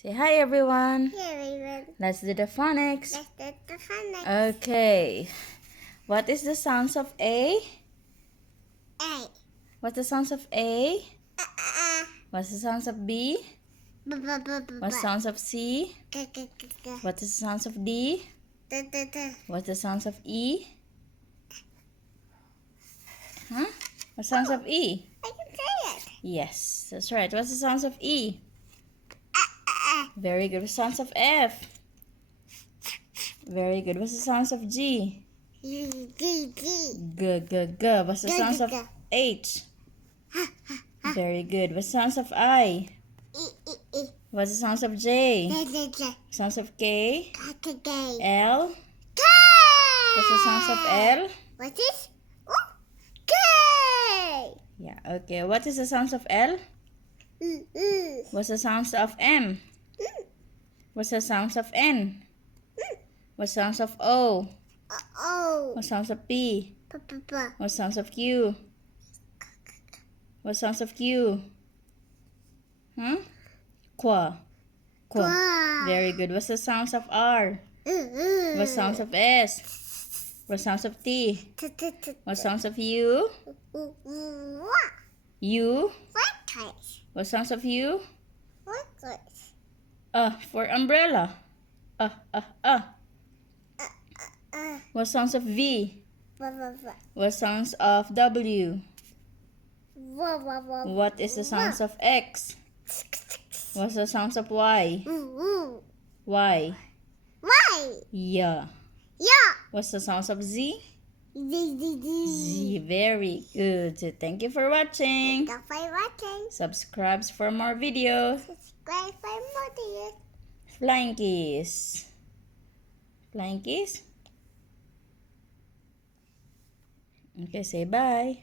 Say hi, everyone. Here we will. Let's do the phonics. Let's do the phonics. Okay. What is the sounds of A? A. What's the sounds of A? Uh. What's the sounds of B? What's the sounds of C? What's the sounds of D? What's the sounds of E? Huh? What sounds of E? I can say it. Yes, that's right. What's the sounds of E? Very good. What's the sounds of F? Very good. What's the sounds of G? G. Good, good, good. What's the sounds of H? Very good. What's the sounds of I? E. What's the sounds of J? J. Sounds of K? K. L? K. What's the sounds of L? What is? Oh, K. Yeah, okay. What is the sounds of L? What's the sounds of M? What's the sounds of N? What sounds of O? O. What sounds of P? What sounds of Q? What sounds of Q? Huh? Qua. Qua. Very good. What's the sounds of R? What sounds of S? What sounds of T? What sounds of U? U? What sounds of U? For umbrella. What sounds of V? What sounds of W? What is the sounds of X? What's the sounds of Y? Y. Yeah. What's the sounds of Z? Z. Very good. Thank you for watching. Subscribe for more videos. Flying kiss. Flying kiss. Okay, say bye.